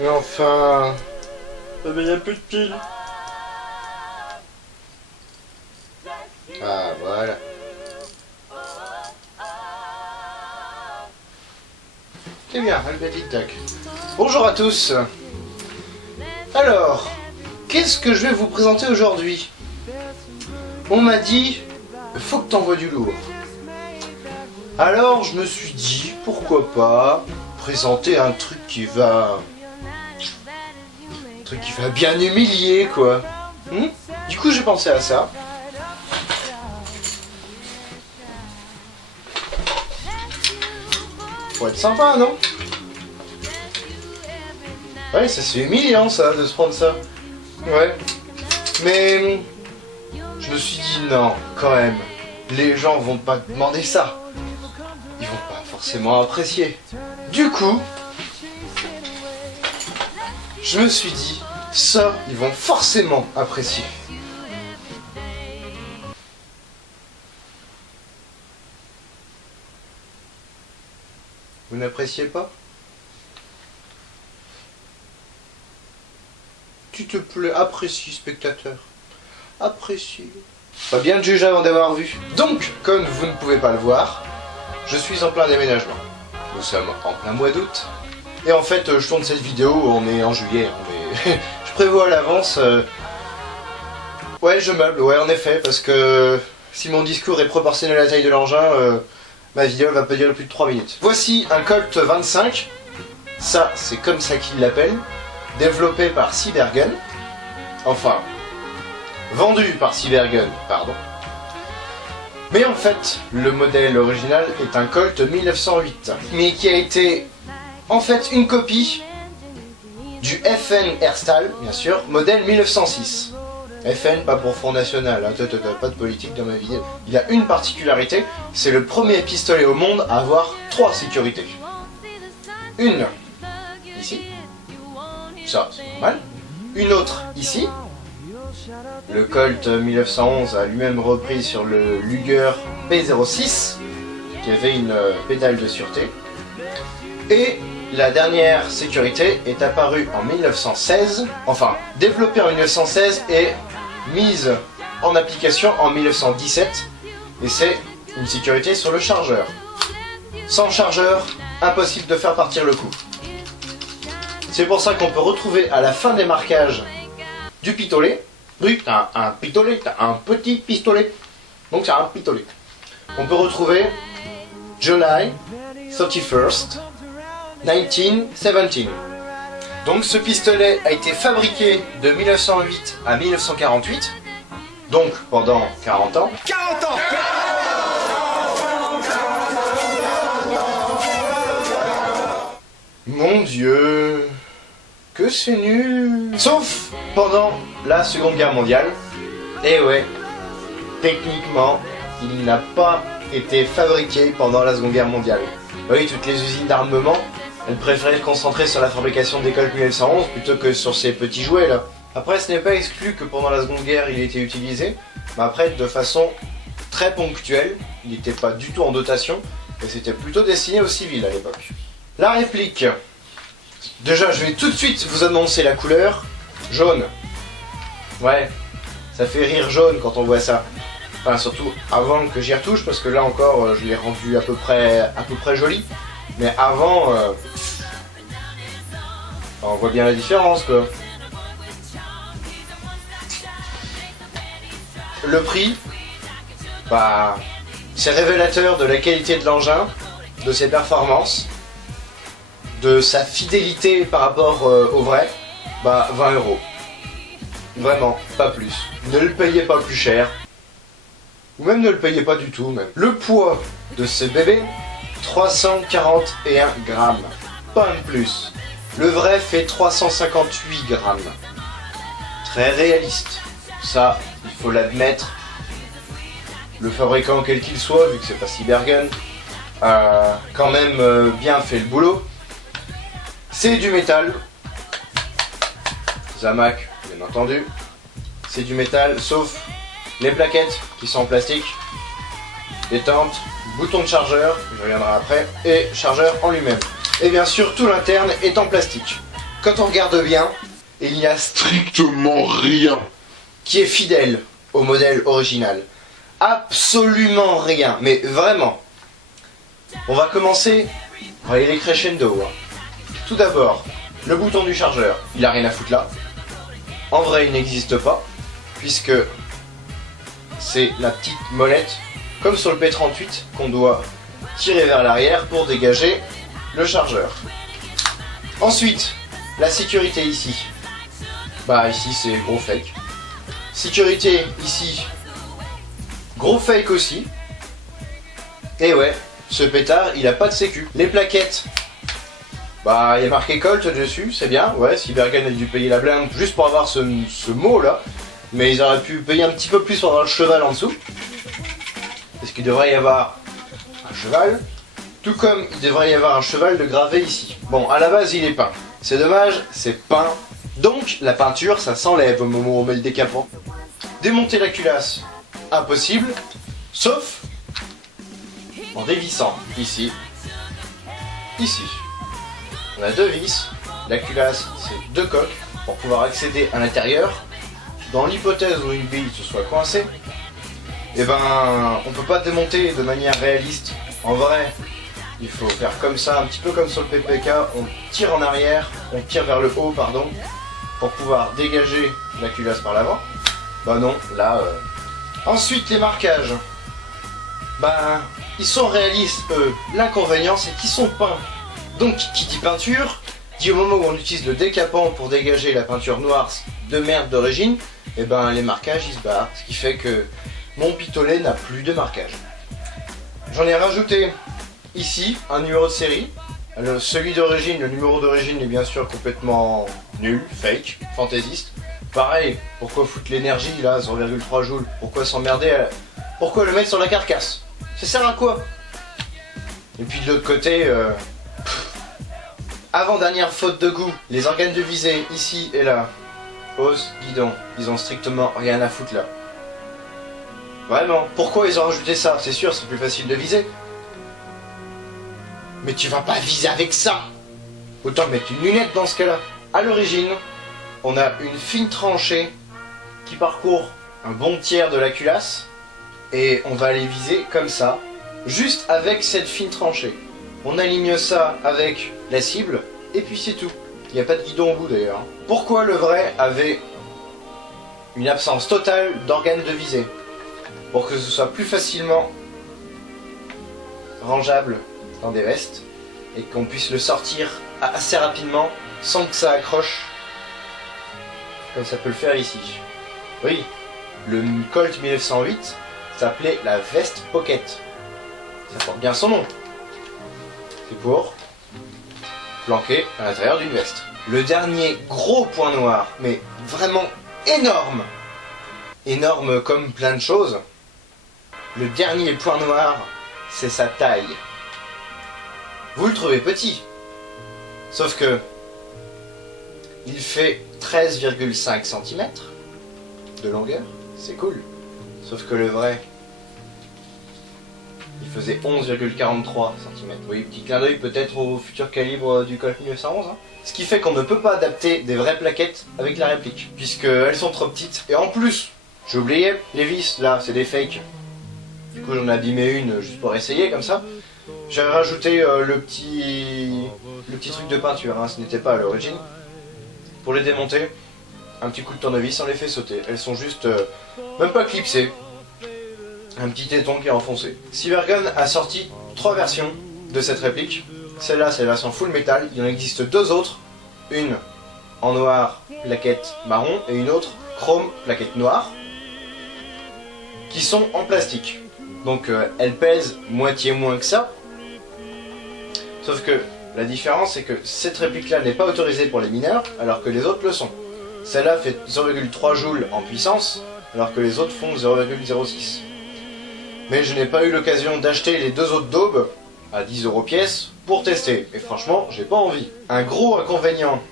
Mais enfin... Mais il n'y a plus de piles. Ah, voilà. C'est bien, le petit tac. Bonjour à tous. Alors, qu'est-ce que je vais vous présenter aujourd'hui? On m'a dit, faut que t'envoies du lourd. Alors, je me suis dit, pourquoi pas présenter un truc qui va... bien humilier, quoi. Du coup, j'ai pensé à ça. Faut être sympa, non? Ouais, ça c'est humiliant, ça, de se prendre ça. Ouais. Mais... je me suis dit, non, quand même. Les gens vont pas te demander ça. Ils vont pas forcément apprécier. Du coup... je me suis dit, ça, ils vont forcément apprécier. Vous n'appréciez pas? Tu te plaît, apprécie, spectateur. Apprécie. Pas bien de juger avant d'avoir vu. Donc, comme vous ne pouvez pas le voir, je suis en plein déménagement. Nous sommes en plein mois d'août. Et en fait, je tourne cette vidéo, on est en juillet. Je prévois à l'avance... Ouais, je meuble, ouais, en effet, parce que si mon discours est proportionnel à la taille de l'engin, ma vidéo va pas durer plus de 3 minutes. Voici un Colt 25. Ça, c'est comme ça qu'ils l'appellent. Développé par Cybergun. Enfin, vendu par Cybergun, pardon. Mais en fait, le modèle original est un Colt 1908. Mais qui a été, en fait, une copie du FN Airstyle, bien sûr, modèle 1906. FN, pas pour Front National, hein, pas de politique dans ma vidéo. Il a une particularité, c'est le premier pistolet au monde à avoir 3 sécurités. Une, ici. Ça, c'est normal. Une autre, ici. Le Colt 1911 a lui-même repris sur le Luger P06, qui avait une pédale de sûreté. Et la dernière sécurité est apparue en 1916, enfin développée en 1916 et mise en application en 1917, et c'est une sécurité sur le chargeur. Sans chargeur, impossible de faire partir le coup. C'est pour ça qu'on peut retrouver à la fin des marquages du pistolet. Oui, t'as un pistolet, t'as un petit pistolet. Donc c'est un pistolet. On peut retrouver July 31st 1917. Donc ce pistolet a été fabriqué de 1908 à 1948. Donc pendant 40 ans. 40 ans! Mon Dieu, que c'est nul. Sauf pendant la Seconde Guerre mondiale. Et ouais, techniquement, il n'a pas été fabriqué pendant la Seconde Guerre mondiale. Oui, toutes les usines d'armement, elles préféraient se concentrer sur la fabrication des Colt 1911 plutôt que sur ces petits jouets là. Après, ce n'est pas exclu que pendant la Seconde Guerre il ait été utilisé, mais après de façon très ponctuelle, il n'était pas du tout en dotation, et c'était plutôt destiné aux civils à l'époque. La réplique. Déjà, je vais tout de suite vous annoncer la couleur. Jaune. Ouais, ça fait rire jaune quand on voit ça. Enfin, surtout avant que j'y retouche, parce que là encore, je l'ai rendu à peu près joli. Mais avant, on voit bien la différence, quoi. Le prix, bah, c'est révélateur de la qualité de l'engin, de ses performances, de sa fidélité par rapport au vrai. Bah, 20 €. Vraiment, pas plus. Ne le payez pas plus cher. Ou même ne le payez pas du tout, même. Le poids de ce bébé, 341 grammes. Pas un de plus. Le vrai fait 358 grammes. Très réaliste. Ça, il faut l'admettre. Le fabricant, quel qu'il soit, vu que c'est pas Cybergun, a quand même bien fait le boulot. C'est du métal. Zamac, bien entendu. C'est du métal, sauf les plaquettes qui sont en plastique, détente, bouton de chargeur, je reviendrai après, et chargeur en lui-même. Et bien sûr, tout l'interne est en plastique. quand on regarde bien, il n'y a strictement rien qui est fidèle au modèle original. Absolument rien, mais vraiment. On va commencer, on va y aller crescendo. Tout d'abord, le bouton du chargeur, il a rien à foutre là. En vrai, il n'existe pas, puisque c'est la petite molette, comme sur le P38, qu'on doit tirer vers l'arrière pour dégager le chargeur. Ensuite, la sécurité ici. Bah ici c'est gros fake. Sécurité ici, gros fake aussi. Et ouais, ce pétard il a pas de sécu. Les plaquettes, bah il y a marqué Colt dessus, c'est bien. Ouais, si Bergen a dû payer la blinde juste pour avoir ce mot là. Mais ils auraient pu payer un petit peu plus pour avoir le cheval en dessous. Parce qu'il devrait y avoir un cheval. Tout comme il devrait y avoir un cheval de gravé ici. Bon, à la base il est peint. C'est dommage, c'est peint. Donc la peinture ça s'enlève au moment où on met le décapant. Démonter la culasse, impossible. Sauf en dévissant ici. Ici. On a deux vis. La culasse c'est deux coques pour pouvoir accéder à l'intérieur. Dans l'hypothèse où une bille se soit coincée, et ben on peut pas démonter de manière réaliste. En vrai, il faut faire comme ça, un petit peu comme sur le PPK, on tire en arrière, on tire vers le haut, pardon, pour pouvoir dégager la culasse par l'avant. Bah non, là... Ensuite, les marquages. Bah, ils sont réalistes, eux. L'inconvénient, c'est qu'ils sont peints. Donc, qui dit peinture, dit au moment où on utilise le décapant pour dégager la peinture noire de merde d'origine, et ben les marquages, ils se barrent. Ce qui fait que mon pistolet n'a plus de marquage. J'en ai rajouté ici un numéro de série. Alors, celui d'origine, le numéro d'origine est bien sûr complètement nul, fake, fantaisiste. Pareil, pourquoi foutre l'énergie là, 0,3 joules? Pourquoi s'emmerder Pourquoi le mettre sur la carcasse? Ça sert à quoi? Et puis de l'autre côté, avant-dernière faute de goût, les organes de visée ici et là, hausse, guidon, ils ont strictement rien à foutre là. Vraiment, pourquoi ils ont rajouté ça? C'est sûr, c'est plus facile de viser. Mais tu vas pas viser avec ça. Autant mettre une lunette dans ce cas-là. À l'origine, on a une fine tranchée qui parcourt un bon tiers de la culasse. Et on va aller viser comme ça, juste avec cette fine tranchée. On aligne ça avec la cible, et puis c'est tout. Il n'y a pas de guidon au bout d'ailleurs. Pourquoi le vrai avait une absence totale d'organes de visée? Pour que ce soit plus facilement rangeable dans des vestes et qu'on puisse le sortir assez rapidement sans que ça accroche comme ça peut le faire ici. Oui, le Colt 1908 s'appelait la veste pocket. Ça porte bien son nom. C'est pour planquer à l'intérieur d'une veste. Le dernier gros point noir, mais vraiment énorme, énorme comme plein de choses, le dernier point noir, c'est sa taille. Vous le trouvez petit, sauf que il fait 13,5 cm de longueur, c'est cool. Sauf que le vrai, il faisait 11,43 cm. Oui, petit clin d'œil peut-être au futur calibre du Colt 1911. Hein. Ce qui fait qu'on ne peut pas adapter des vraies plaquettes avec la réplique, puisqu'elles sont trop petites. Et en plus, j'ai oublié, les vis, là, c'est des fakes. Du coup, j'en ai abîmé une juste pour essayer, comme ça. J'ai rajouté le petit truc de peinture, hein, ce n'était pas à l'origine. Pour les démonter, un petit coup de tournevis, on les fait sauter. Elles sont juste, même pas clipsées. Un petit téton qui est enfoncé. Cybergun a sorti 3 versions de cette réplique. Celle-là, c'est la version full metal. Il en existe 2 autres. Une en noir, plaquette marron, et une autre chrome, plaquette noire, qui sont en plastique. Donc elles pèsent moitié moins que ça. Sauf que la différence, c'est que cette réplique-là n'est pas autorisée pour les mineurs, alors que les autres le sont. Celle-là fait 0,3 joules en puissance, alors que les autres font 0,06. Mais je n'ai pas eu l'occasion d'acheter les 2 autres daubes à 10 € pièce pour tester. Et franchement, j'ai pas envie. Un gros inconvénient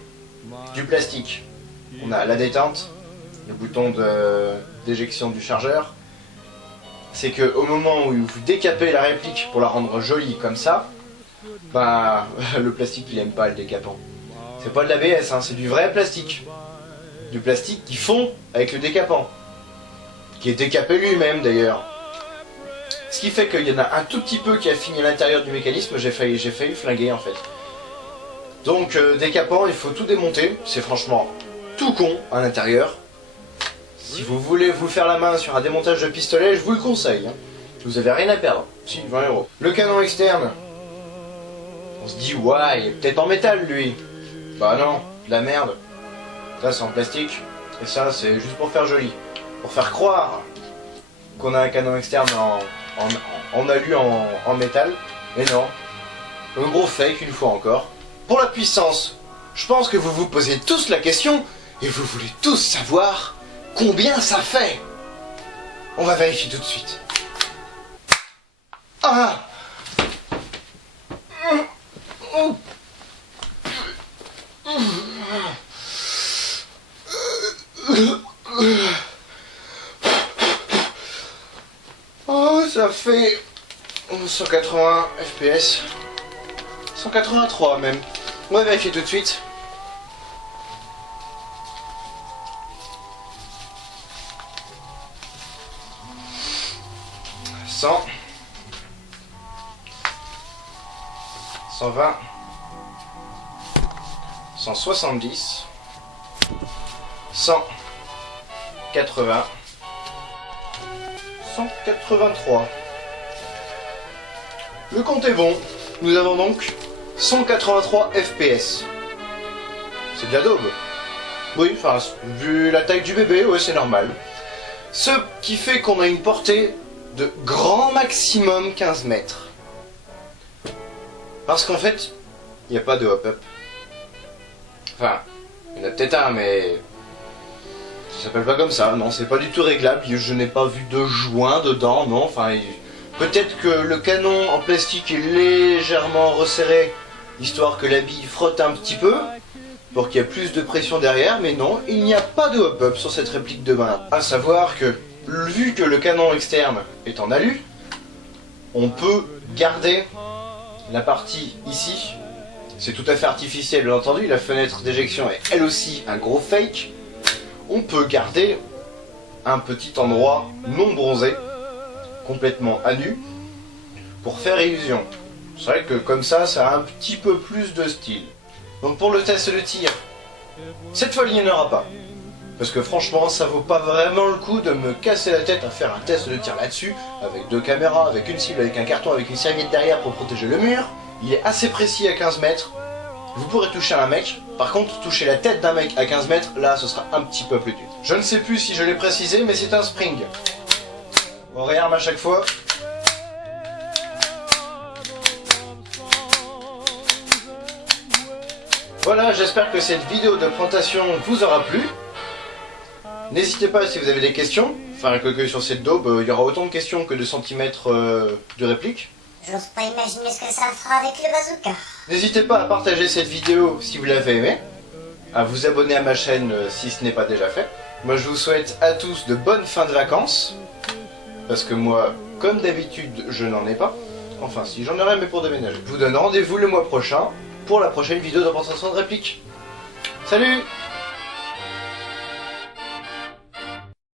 du plastique. On a la détente, le bouton d'éjection du chargeur. C'est que au moment où vous décapez la réplique pour la rendre jolie comme ça, bah le plastique il aime pas le décapant. C'est pas de l'ABS, hein, c'est du vrai plastique. Du plastique qui fond avec le décapant. Qui est décapé lui-même d'ailleurs. Ce qui fait qu'il y en a un tout petit peu qui a fini à l'intérieur du mécanisme, j'ai failli flinguer en fait. Donc décapant, il faut tout démonter, c'est franchement tout con à l'intérieur. Si vous voulez vous faire la main sur un démontage de pistolet, je vous le conseille. Hein. Vous avez rien à perdre. Si, 20 €. Le canon externe. On se dit, ouais, il est peut-être en métal lui. Bah non, de la merde. Ça c'est en plastique. Et ça c'est juste pour faire joli. Pour faire croire qu'on a un canon externe en alu, en métal. Mais non. Un gros fake une fois encore. Pour la puissance, je pense que vous vous posez tous la question et vous voulez tous savoir combien ça fait. On va vérifier tout de suite. Ah! Oh, ça fait 180 FPS. 183 même. On va vérifier tout de suite. « 100 » 120 170 180 183. Le compte est bon. Nous avons donc 183 FPS. C'est de la daube. Oui, enfin, vu la taille du bébé, ouais, c'est normal. Ce qui fait qu'on a une portée de grand maximum 15 mètres. Parce qu'en fait, il n'y a pas de hop-up. Enfin, il y en a peut-être un, mais ça s'appelle pas comme ça. Non, c'est pas du tout réglable. Je n'ai pas vu de joint dedans, non. Enfin, peut-être que le canon en plastique est légèrement resserré, histoire que la bille frotte un petit peu, pour qu'il y ait plus de pression derrière, mais non, il n'y a pas de hop-up sur cette réplique de main. À savoir que, vu que le canon externe est en alu, on peut garder la partie ici. C'est tout à fait artificiel, bien entendu, la fenêtre d'éjection est elle aussi un gros fake. On peut garder un petit endroit non bronzé, complètement à nu, pour faire illusion. C'est vrai que comme ça, ça a un petit peu plus de style. Donc pour le test de tir, cette fois il n'y en aura pas. Parce que franchement, ça vaut pas vraiment le coup de me casser la tête à faire un test de tir là-dessus, avec 2 caméras, avec une cible, avec un carton, avec une serviette derrière pour protéger le mur. Il est assez précis à 15 mètres. Vous pourrez toucher un mec. Par contre, toucher la tête d'un mec à 15 mètres, là, ce sera un petit peu plus dur. Je ne sais plus si je l'ai précisé, mais c'est un spring. On réarme à chaque fois. Voilà, j'espère que cette vidéo de présentation vous aura plu. N'hésitez pas si vous avez des questions. Enfin, que sur cette daube, il y aura autant de questions que de centimètres de répliques. J'ose pas imaginer ce que ça fera avec le bazooka. N'hésitez pas à partager cette vidéo si vous l'avez aimée, à vous abonner à ma chaîne si ce n'est pas déjà fait. Moi je vous souhaite à tous de bonnes fins de vacances, parce que moi, comme d'habitude, je n'en ai pas. Enfin si, j'en aurai mais pour déménager. Je vous donne rendez-vous le mois prochain pour la prochaine vidéo de présentation de réplique. Salut!